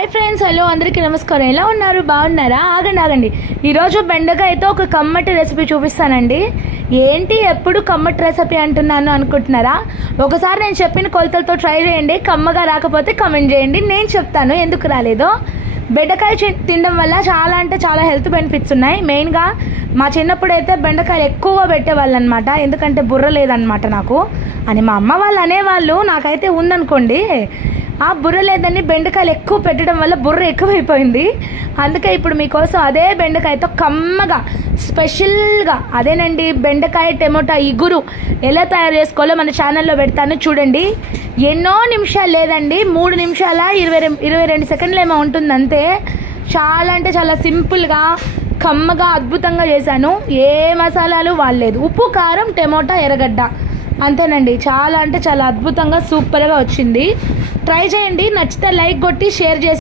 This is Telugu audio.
హాయ్ ఫ్రెండ్స్, హలో అందరికీ నమస్కారం. ఎలా ఉన్నారు? బాగున్నారా? ఆగండి. ఈరోజు బెండకాయతో ఒక కమ్మటి రెసిపీ చూపిస్తానండి. ఏంటి ఎప్పుడు కమ్మటి రెసిపీ అంటున్నాను అనుకుంటున్నారా? ఒకసారి నేను చెప్పిన కొలతలతో ట్రై చేయండి. కమ్మగా రాకపోతే కమెంట్ చేయండి, నేను చెప్తాను ఎందుకు రాలేదో. బెండకాయ తినడం వల్ల చాలా అంటే చాలా హెల్త్ బెనిఫిట్స్ ఉన్నాయి. మెయిన్గా మా చిన్నప్పుడు అయితే బెండకాయలు ఎక్కువగా పెట్టేవాళ్ళు అనమాట, ఎందుకంటే బుర్ర లేదనమాట నాకు అని మా అమ్మ వాళ్ళు అనేవాళ్ళు. నాకైతే ఉందనుకోండి, ఆ బుర్ర లేదని బెండకాయలు ఎక్కువ పెట్టడం వల్ల బుర్ర ఎక్కువైపోయింది. అందుకే ఇప్పుడు మీకోసం అదే బెండకాయతో కమ్మగా స్పెషల్గా అదేనండి బెండకాయ టమోటా ఇగురు ఎలా తయారు చేసుకోవాలో మన ఛానల్లో పెడతాను చూడండి. ఎన్నో నిమిషాలు లేదండి, 3 నిమిషాల 22 సెకండ్లు ఏమో ఉంటుంది అంతే. చాలా అంటే చాలా సింపుల్గా కమ్మగా అద్భుతంగా చేశాను. ఏ మసాలాలు వాడలేదు, ఉప్పు కారం టమోటా ఎర్రగడ్డ అంతేనండి. చాలా అంటే చాలా అద్భుతంగా సూపర్గా వచ్చింది. ట్రై చేయండి, నచ్చితే లైక్ కొట్టి షేర్ చేసి